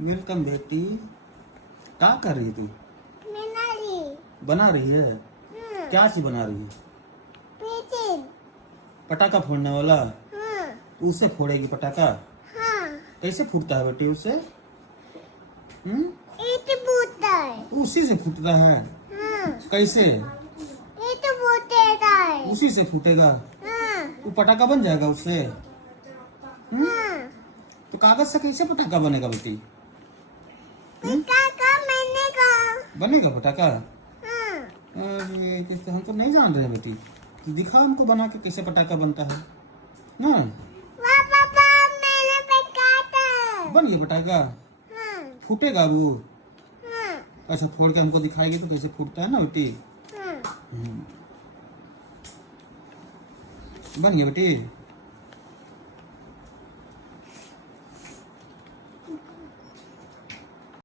Welcome बेटी। क्या कर रही तू? बना रही है? क्या चीज बना रही है? पटाखा फोड़ने वाला? तो उससे फोड़ेगी पटाखा? कैसे फूटता है बेटी उससे? उसी से फूटता है? कैसे? उसी से फूटेगा? वो पटाखा बन जाएगा उससे? तो कागज से कैसे पटाखा बनेगा बेटी? बनेगा पटाखा? अरे तो हम तो नहीं जान रहे हैं बेटी। तो दिखा हमको बना के कैसे पटाखा बनता है ना। बन गया पटाखा? फूटेगा वो? अच्छा फोड़ के हमको दिखाएगी तो कैसे फूटता है ना बेटी। बन गया बेटी।